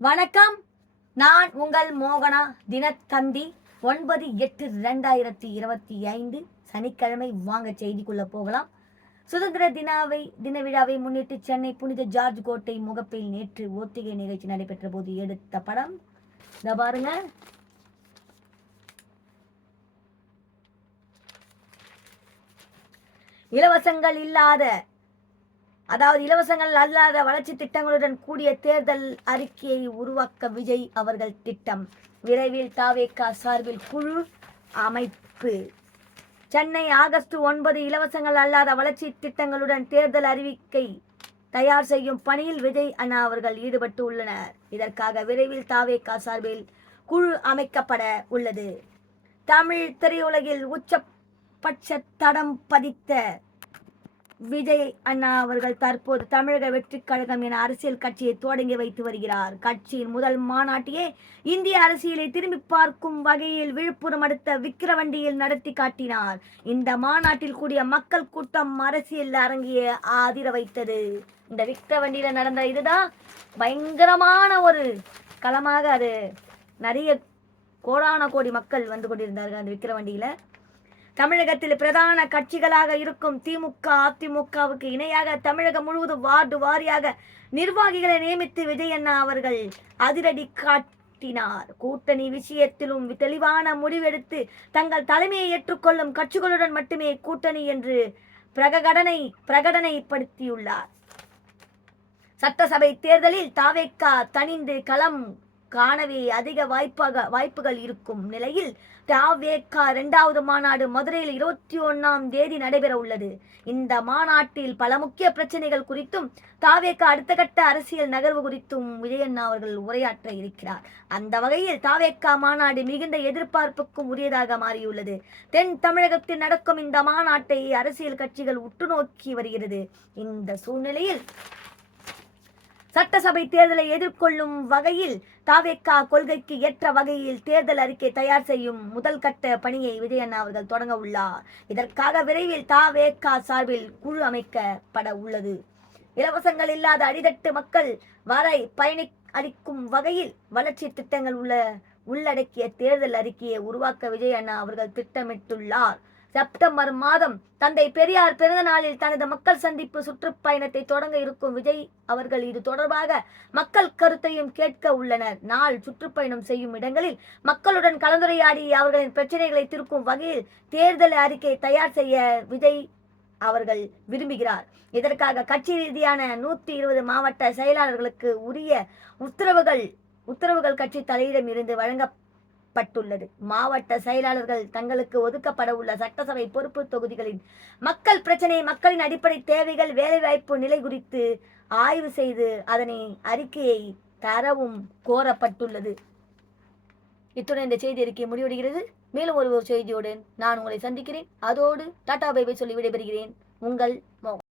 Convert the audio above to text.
வணக்கம். நான் உங்கள் மோகனா. தினத்தந்தி 9/8/2025 சனிக்கிழமை. வாங்க செய்திக்குள்ள போகலாம். சுதந்திர தின விழாவை முன்னிட்டு சென்னை புனித ஜார்ஜ் கோட்டை முகப்பில் நேற்று ஒத்திகை நிகழ்ச்சி நடைபெற்ற போது எடுத்த படம். இத பாருங்க. இலவசங்கள் அல்லாத வளர்ச்சி திட்டங்களுடன் கூடிய தேர்தல் அறிக்கையை உருவாக்க விஜய் அவர்கள் திட்டம். விரைவில் தவேகா சார்பில் குழு அமைப்பு. சென்னை ஆகஸ்ட் 9. இலவசங்கள் அல்லாத வளர்ச்சி திட்டங்களுடன் தேர்தல் அறிவிக்கை தயார் செய்யும் பணியில் விஜய் அண்ணா அவர்கள் ஈடுபட்டு உள்ளனர். இதற்காக விரைவில் தவேகா சார்பில் குழு அமைக்கப்பட உள்ளது. தமிழ் திரையுலகில் உச்சபட்ச தடம் பதித்த விஜய் அண்ணா அவர்கள் தற்போது தமிழக வெற்றி கழகம் என அரசியல் கட்சியை தொடங்கி வைத்து வருகிறார். கட்சியின் முதல் மாநாட்டையே இந்திய அரசியலை திரும்பி பார்க்கும் வகையில் விழுப்புரம் அடுத்த விக்கிரவண்டியில் நடத்தி காட்டினார். இந்த மாநாட்டில் கூடிய மக்கள் கூட்டம் அரசியல் அரங்கிய ஆதிர வைத்தது. இந்த விக்கிரவண்டியில நடந்த இதுதான் பயங்கரமான ஒரு களமாக. அது நிறைய கோடான கோடி மக்கள் வந்து கொண்டிருந்தார்கள் அந்த விக்கிரவண்டியில. தமிழகத்தில் பிரதான கட்சிகளாக இருக்கும் திமுக, அதிமுகவுக்கு இணையாக தமிழகம் முழுவதும் வார்டு வாரியாக நிர்வாகிகளை நியமித்து விஜய் அண்ணா அவர்கள் அதிரடி காட்டினார். கூட்டணி விஷயத்திலும் தெளிவான முடிவெடுத்து தங்கள் தலைமையை ஏற்றுக்கொள்ளும் கட்சிகளுடன் மட்டுமே கூட்டணி என்று பிரகடனைப்படுத்தியுள்ளார். சட்டசபை தேர்தலில் தவேகா தனிந்து களம் காணவே அதிக வாய்ப்புகள் இருக்கும் நிலையில் தவேகா 2வது மாநாடு மதுரையில் 21ஆம் தேதி நடைபெற உள்ளது. இந்த மாநாட்டில் பல முக்கிய பிரச்சனைகள் குறித்தும் தவேகா அடுத்த கட்ட அரசியல் நகர்வு குறித்தும் விஜயண்ணா அவர்கள் உரையாற்ற இருக்கிறார். அந்த வகையில் தவேகா மாநாடு மிகுந்த எதிர்பார்ப்புக்கும் உரியதாக மாறியுள்ளது. தென் தமிழகத்தில் நடக்கும் இந்த மாநாட்டை அரசியல் கட்சிகள் உற்று நோக்கி வருகிறது. இந்த சூழ்நிலையில் சட்டசபை தேர்தலை எதிர்கொள்ளும் வகையில் தவேகா கொள்கைக்கு ஏற்ற வகையில் தேர்தல் அறிக்கை தயார் செய்யும் முதல் கட்ட பணியை விஜய் அண்ணா அவர்கள் தொடங்க உள்ளார். இதற்காக விரைவில் தவேகா சார்பில் குழு அமைக்கப்பட உள்ளது. இலவசங்கள் இல்லாத அடித்தட்டு மக்கள் வரை அளிக்கும் வகையில் வளர்ச்சி திட்டங்கள் உள்ளடக்கிய தேர்தல் அறிக்கையை உருவாக்க விஜய் அண்ணா அவர்கள் திட்டமிட்டுள்ளார். செப்டம்பர் மாதம் தந்தை பெரியார் பிறந்த நாளில் தனது மக்கள் சந்திப்பு சுற்றுப்பயணத்தை தொடங்க இருக்கும் விஜய் அவர்கள் இது தொடர்பாக மக்கள் கருத்தையும் கேட்க உள்ளனர். நாள் சுற்றுப்பயணம் செய்யும் இடங்களில் மக்களுடன் கலந்துரையாடி அவர்களின் பிரச்சனைகளை தீர்க்கும் வகையில் தேர்தல் அறிக்கை தயார் செய்ய விஜய் அவர்கள் விரும்புகிறார். இதற்காக கட்சி ரீதியான 120 மாவட்ட செயலாளர்களுக்கு உரிய உத்தரவுகள் கட்சி தலையிடம் இருந்து வழங்கப்பட்டுள்ளது. மாவட்ட செயலாளர்கள் தங்களுக்கு ஒதுக்கப்பட உள்ள சட்டசபை பொறுப்பு தொகுதிகளின் மக்கள் பிரச்சனை, மக்களின் அடிப்படை தேவைகள், வேலைவாய்ப்பு நிலை குறித்து ஆய்வு செய்து அதனை அறிக்கையை தரவும் கோரப்பட்டுள்ளது. இத்துடன் இந்த செய்தி அறிக்கை முடிவடைகிறது. மேலும் ஒரு செய்தியோடு நான் உங்களை சந்திக்கிறேன். அதோடு டாடா பை பை சொல்லி விடைபெறுகிறேன். உங்கள் மோகன்.